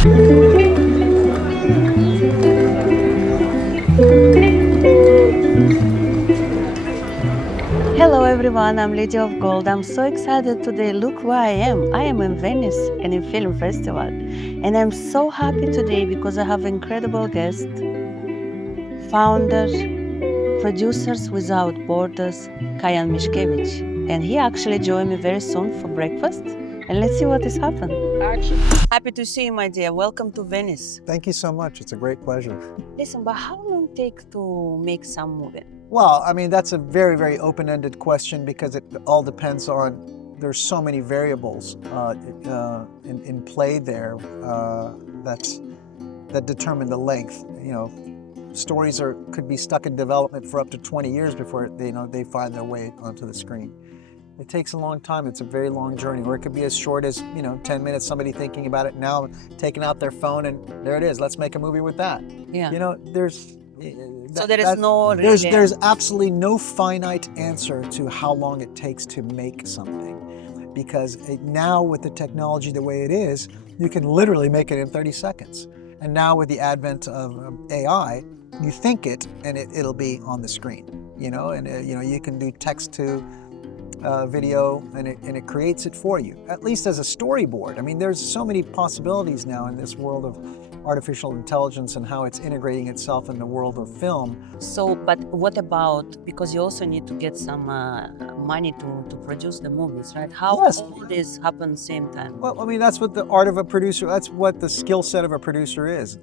Hello everyone, I'm Lady of Gold. I'm so excited today. Look where I am. I am in Venice and in film festival. And I'm so happy today because I have incredible guest, founder, Producers Without Borders, Kayvan Mashayekh. And he actually joined me very soon for breakfast. And let's see what has happened. Action. Happy to see you, my dear. Welcome to Venice. Thank you so much. It's a great pleasure. Listen, but how long take to make some movie? Well, I mean, that's a very, very open-ended question because it all depends on, there's so many variables in play there that determine the length. You know, stories could be stuck in development for up to 20 years before they find their way onto the screen. It takes a long time. It's a very long journey, or it could be as short as 10 minutes. Somebody thinking about it now, taking out their phone, and there it is. Let's make a movie with that. Yeah. So there's absolutely no finite answer to how long it takes to make something, because now with the technology the way it is, you can literally make it in 30 seconds. And now with the advent of AI, you think it and it'll be on the screen. You can do text to video and it creates it for you, at least as a storyboard. I mean, there's so many possibilities now in this world of artificial intelligence and how it's integrating itself in the world of film. So, but what about, because you also need to get some money to produce the movies, right? How all this happen same time? Well, I mean, that's what the art of a producer, that's what the skill set of a producer is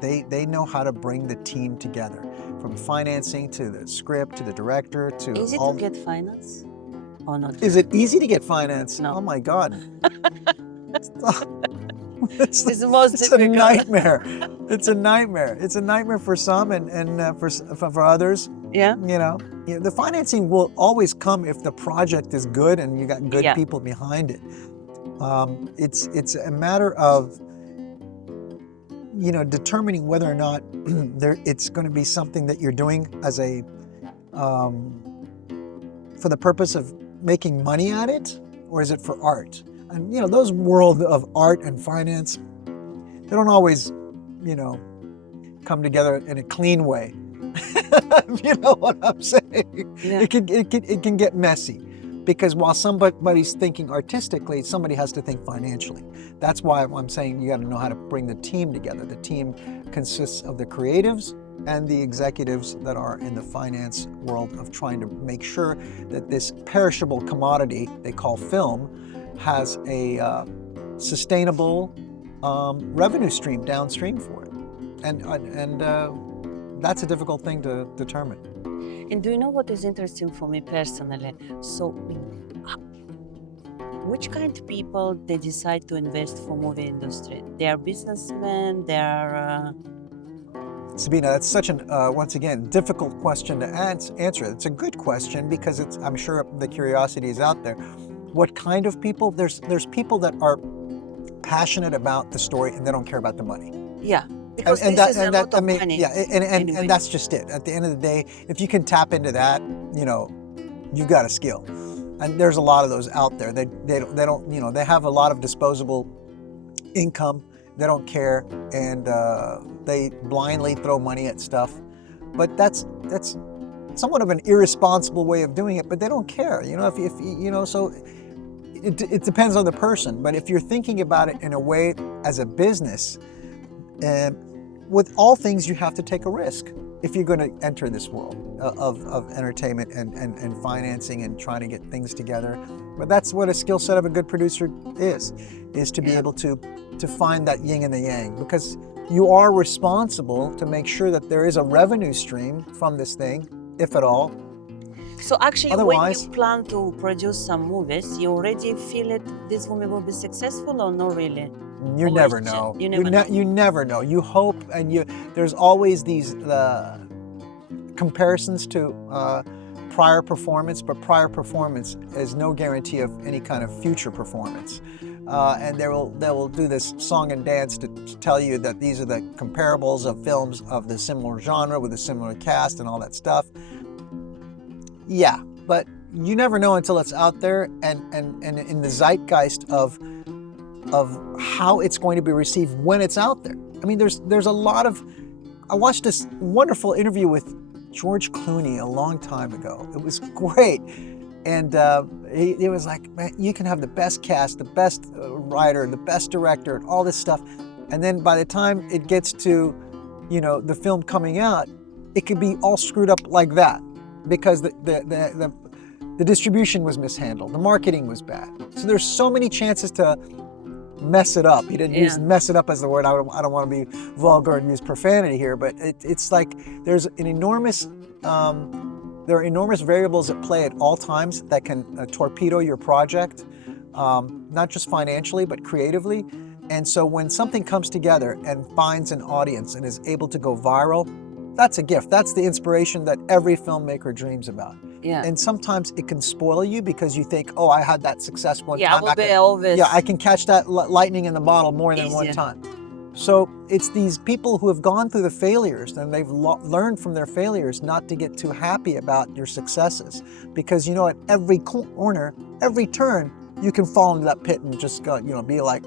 they know how to bring the team together, from financing to the script to the director to Easy to get finance or not? Is it easy to get finance? No. Oh my God. It's the most difficult. A nightmare. It's a nightmare. It's a nightmare for some and for others. Yeah. The financing will always come if the project is good and you got good people behind it. It's a matter of determining whether or not it's going to be something that you're doing as a for the purpose of making money at it, or is it for art? And those world of art and finance, they don't always come together in a clean way. You know what I'm saying? Yeah. It can get messy, because while somebody's thinking artistically, somebody has to think financially. That's why I'm saying you got to know how to bring the team together. The team consists of the creatives and the executives that are in the finance world of trying to make sure that this perishable commodity they call film has a sustainable revenue stream downstream for it, and that's a difficult thing to determine. And do you know what is interesting for me personally? So, which kind of people they decide to invest for movie industry? They are businessmen. They are. Sabina, that's such an once again difficult question to answer. It's a good question because I'm sure the curiosity is out there. What kind of people? There's people that are passionate about the story and they don't care about the money. Yeah, because this is a lot of money. Yeah, and that's just it. At the end of the day, if you can tap into that, you've got a skill. And there's a lot of those out there. They don't they have a lot of disposable income. They don't care, and they blindly throw money at stuff. But that's somewhat of an irresponsible way of doing it. But they don't care. So. It depends on the person, but if you're thinking about it in a way as a business, with all things you have to take a risk if you're going to enter this world of entertainment and financing and trying to get things together. But that's what a skill set of a good producer is to be able to find that yin and the yang, because you are responsible to make sure that there is a revenue stream from this thing, if at all. So actually, when you plan to produce some movies, you already feel this movie will be successful or not really? You never know. You never know. You hope, and there's always these comparisons to prior performance, but prior performance is no guarantee of any kind of future performance. And they will do this song and dance to tell you that these are the comparables of films of the similar genre with a similar cast and all that stuff. Yeah, but you never know until it's out there, and in the zeitgeist of of how it's going to be received when it's out there. I mean, there's a lot of, I watched this wonderful interview with George Clooney a long time ago. It was great. And he was like, man, you can have the best cast, the best writer, the best director, and all this stuff. And then by the time it gets to, you know, the film coming out, it could be all screwed up like that because the distribution was mishandled, the marketing was bad. So there's so many chances to mess it up. He didn't use mess it up as the word. I don't want to be vulgar and use profanity here, but it's like there's an enormous, there are enormous variables at play at all times that can torpedo your project, not just financially, but creatively. And so when something comes together and finds an audience and is able to go viral, that's a gift. That's the inspiration that every filmmaker dreams about. Yeah. And sometimes it can spoil you because you think, oh, I had that success one Yeah, time. I can catch that lightning in the bottle more than one time. So it's these people who have gone through the failures and they've learned from their failures not to get too happy about your successes, because you know at every corner, every turn, you can fall into that pit and just go, you know, be like.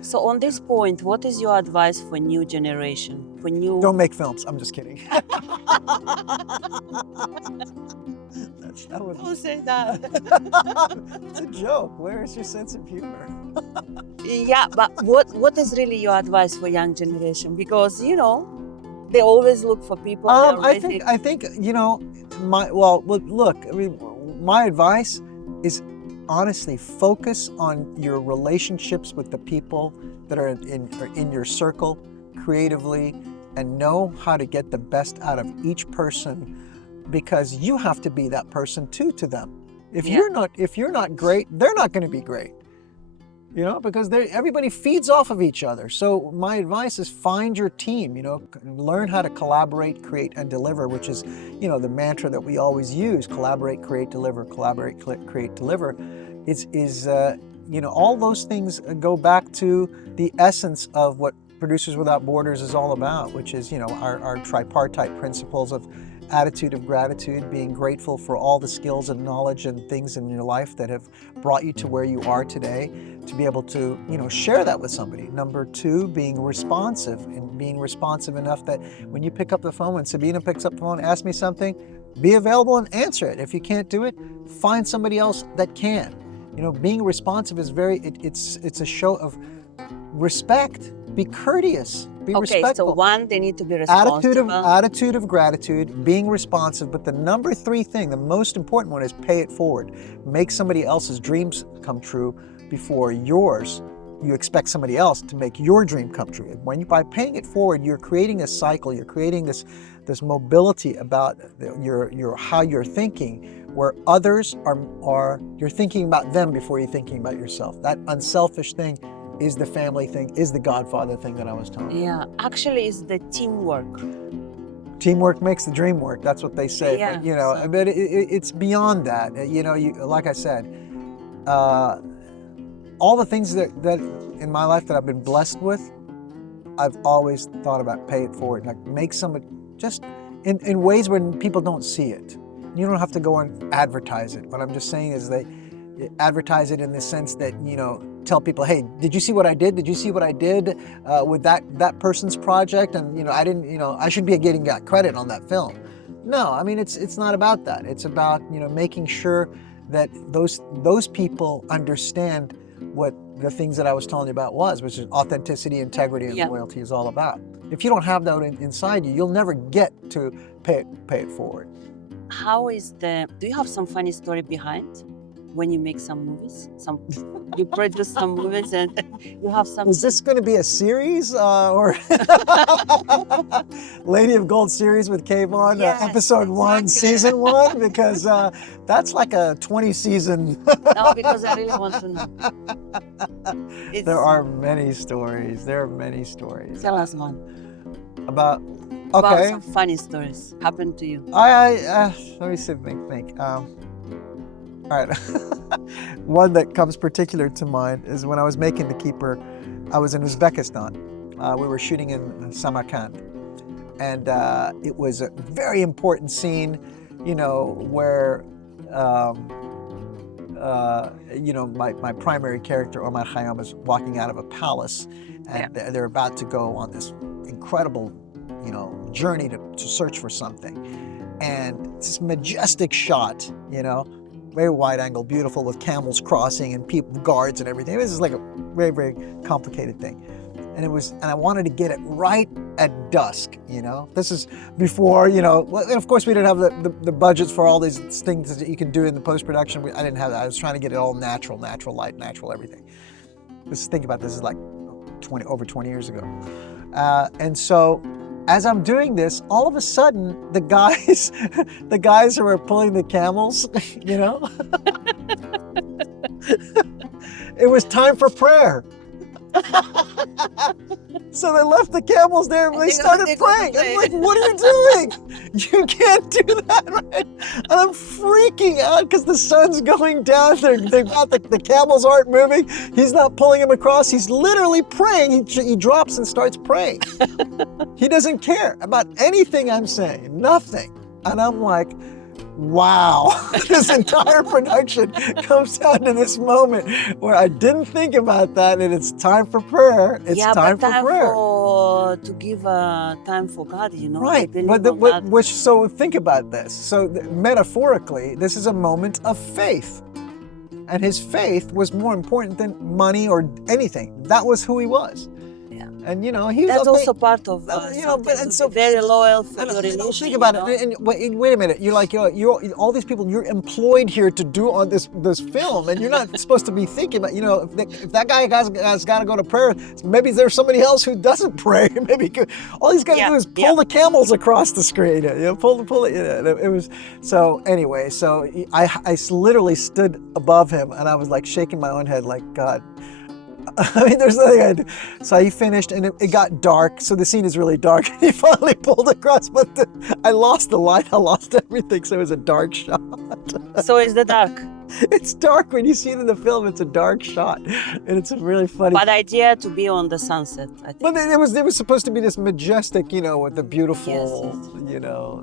So on this point, what is your advice for new generation? For new? Don't make films. I'm just kidding. Don't say that. It's a joke. Where is your sense of humor? Yeah, but what is really your advice for young generation? Because you know, they always look for people. I think you know, look. I mean, my advice is honestly focus on your relationships with the people that are in your circle creatively, and know how to get the best out of each person, because you have to be that person too to them. If you're not great, they're not going to be great. You know, because everybody feeds off of each other. So my advice is find your team, you know, learn how to collaborate, create, and deliver, which is, you know, the mantra that we always use: collaborate, create, deliver, collaborate, create, deliver. You know, all those things go back to the essence of what Producers Without Borders is all about, which is, you know, our tripartite principles of attitude of gratitude, being grateful for all the skills and knowledge and things in your life that have brought you to where you are today, to be able to, you know, share that with somebody. Number two, being responsive, and being responsive enough that when you pick up the phone, when Sabina picks up the phone, ask me something, be available and answer it. If you can't do it, find somebody else that can. You know, being responsive is it's a show of respect. Be courteous. Be respectful. So one, they need to be responsible. Attitude of gratitude, being responsive. But the number three thing, the most important one, is pay it forward. Make somebody else's dreams come true before yours. You expect somebody else to make your dream come true. By paying it forward, you're creating a cycle. You're creating this mobility about how you're thinking, where others you're thinking about them before you're thinking about yourself. That unselfish thing is the family thing, is the Godfather thing that I was telling you. Yeah, actually it's the teamwork. Teamwork makes the dream work. That's what they say. Yeah, but, you know, but it's beyond that. You know, like I said, all the things that in my life that I've been blessed with, I've always thought about pay it forward. Like make somebody just in ways when people don't see it. You don't have to go and advertise it. What I'm just saying is they advertise it in the sense that, you know, tell people, hey, did you see what I did? Did you see what I did with that person's project? And, you know, I should be getting credit on that film. No, I mean, it's not about that. It's about, you know, making sure that those people understand what the things that I was telling you about which is authenticity, integrity, and loyalty is all about. If you don't have that inside you, you'll never get to pay it forward. Do you have some funny story behind when you make some movies? You produce some movies and you have some. Is this going to be a series or Lady of Gold series with Kayvan, episode 1, season 1? Because that's like a 20 season. No, because I really want to know. There are many stories. Tell us one. About some funny stories happened to you. Let me see, think. All right. One that comes particular to mind is when I was making The Keeper, I was in Uzbekistan. We were shooting in Samarkand. And it was a very important scene, you know, where my primary character, Omar Khayyam, is walking out of a palace, and they're about to go on this incredible, journey to search for something. And it's this majestic shot, very wide angle, beautiful, with camels crossing and people, guards and everything. This is like a very, very complicated thing. And I wanted to get it right at dusk, This is before, and of course we didn't have the budgets for all these things that you can do in the post-production. I didn't have that. I was trying to get it all natural light, natural everything. Think about this is like over 20 years ago. And so as I'm doing this, all of a sudden, the guys who are pulling the camels, it was time for prayer. So they left the camels there and they started praying. I'm like, what are you doing? You can't do that, right? And I'm freaking out because the sun's going down. The camels aren't moving. He's not pulling them across. He's literally praying. He drops and starts praying. He doesn't care about anything I'm saying, nothing. And I'm like, wow, this entire production comes down to this moment where I didn't think about that, and it's time for prayer. It's time for prayer. To give time for God, Right, so think about this. So metaphorically, this is a moment of faith. And his faith was more important than money or anything. That was who he was. And that's also part of very loyal for your relation. Think about it. And wait a minute. You're like you're all these people. You're employed here to do on this film, and you're not supposed to be thinking about if that guy has got to go to prayer. Maybe there's somebody else who doesn't pray. Maybe all he's got to do is pull the camels across the screen. Pull it. It was so anyway. So I literally stood above him, and I was like shaking my own head, like, God. I mean, there's nothing I do. So he finished, and it got dark. So the scene is really dark. He finally pulled across, but I lost the light. I lost everything. So it was a dark shot. So it's the dark. It's dark when you see it in the film. It's a dark shot, and it's really funny. But idea to be on the sunset, I think. But it was supposed to be this majestic, with the beautiful,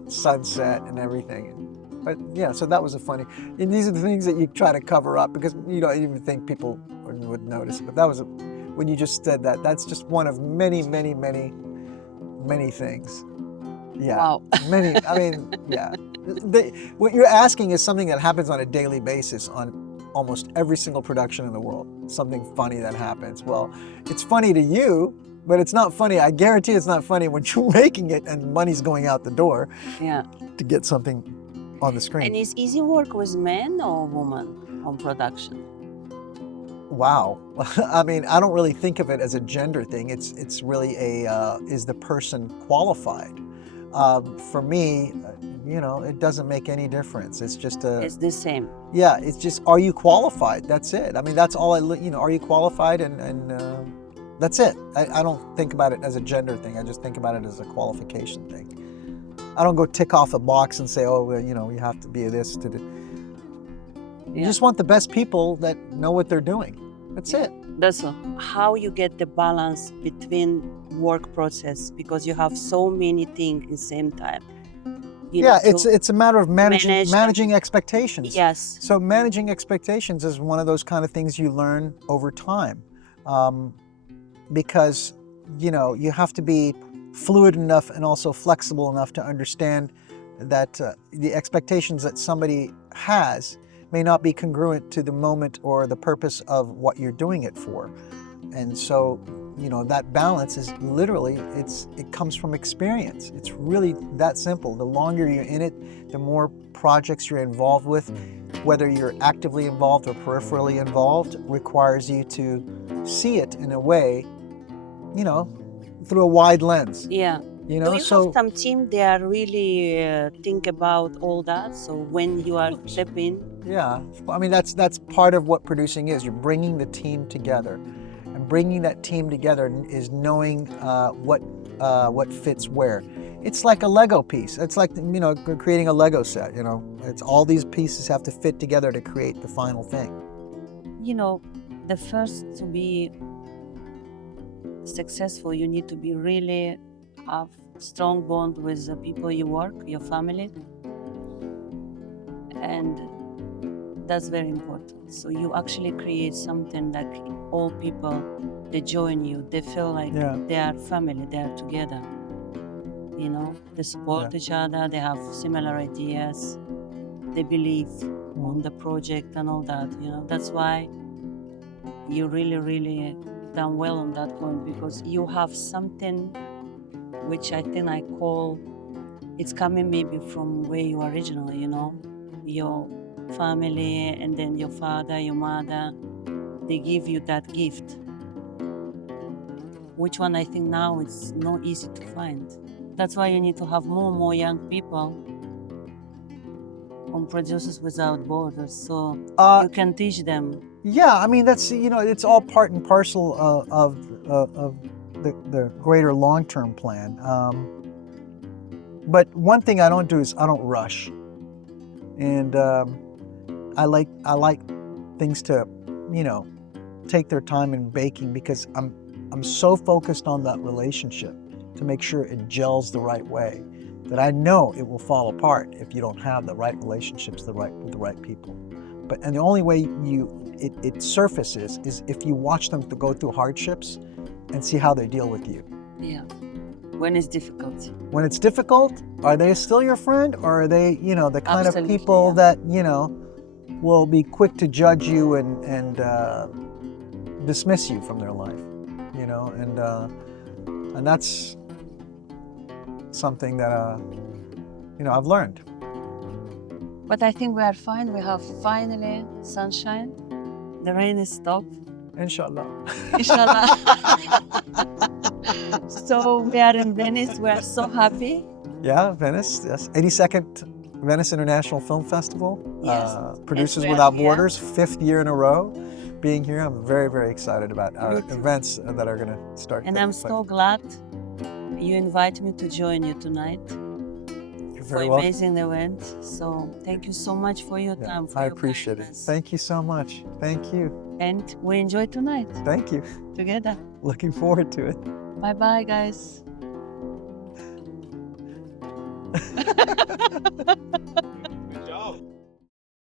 sunset and everything. But yeah, so that was and these are the things that you try to cover up because you don't even think people would notice. But that was when you just said that. That's just one of many, many, many, many things. Yeah. Wow. Many. I mean, yeah. What you're asking is something that happens on a daily basis on almost every single production in the world. Something funny that happens. Well, it's funny to you, but it's not funny. I guarantee it's not funny when you're making it and money's going out the door. Yeah. To get something on the screen. And is easy work with men or women on production? Wow. I mean, I don't really think of it as a gender thing. It's really is the person qualified? For me, it doesn't make any difference. It's just it's the same. Yeah, it's just, are you qualified? That's it. I mean, that's all are you qualified? And that's it. I don't think about it as a gender thing. I just think about it as a qualification thing. I don't go tick off a box and say, oh, well, you have to be this to do. You just want the best people that know what they're doing. That's it. That's how you get the balance between work process, because you have so many things at the same time. It's a matter of managing expectations. Yes. So managing expectations is one of those kind of things you learn over time, because you have to be fluid enough and also flexible enough to understand that the expectations that somebody has may not be congruent to the moment or the purpose of what you're doing it for. And so, that balance is literally, it comes from experience. It's really that simple. The longer you're in it, the more projects you're involved with, whether you're actively involved or peripherally involved, requires you to see it in a way, through a wide lens. Yeah. Do you have some team they are really think about all that? So when you are stepping. Yeah, I mean that's part of what producing is. You're bringing the team together, and bringing that team together is knowing what fits where. It's like a Lego piece. It's like creating a Lego set. It's all these pieces have to fit together to create the final thing. The first to be successful, you need to be really have strong bond with the people you work, your family, and That's very important. So you actually create something like all people, they join you, they feel like Yeah. they are family, they are together. You know, they support each other, they have similar ideas, they believe on the project and all that. You know, that's why you really done well on that point, because you have something which I think I call, it's coming maybe from where you are originally, you know, your family and then your father, your mother, they give you that gift, which one I think now it's not easy to find. That's why you need to have more and more young people on Producers Without Borders, so you can teach them. Yeah, I mean, that's, you know, it's all part and parcel of the greater long-term plan. But one thing I don't do is I don't rush, and I like things to, you know, take their time in baking, because I'm so focused on that relationship to make sure it gels the right way that I know it will fall apart if you don't have the right relationships with the right people. And the only way it surfaces is if you watch them to go through hardships and see how they deal with you. Yeah. When it's difficult. When it's difficult, are they still your friend, or are they, you know, the kind Absolutely, of people yeah. that, you know, will be quick to judge you and dismiss you from their life, you know? And that's something that, you know, I've learned. But I think we are fine. We have finally sunshine. The rain is stopped. Inshallah. Inshallah. So we are in Venice. We are so happy. Yeah, Venice, yes. 82nd Venice International Film Festival. Yes. Producers we are Without here. Borders, 5th year in a row being here. I'm very excited about our Me too. events that are going to start. And I'm so glad you invite me to join you tonight You're for very welcome. amazing event. So thank you so much for your time. For I your appreciate kindness. it. Thank you so much. Thank you. And we enjoy tonight Thank you. together. Looking forward to it. Bye guys.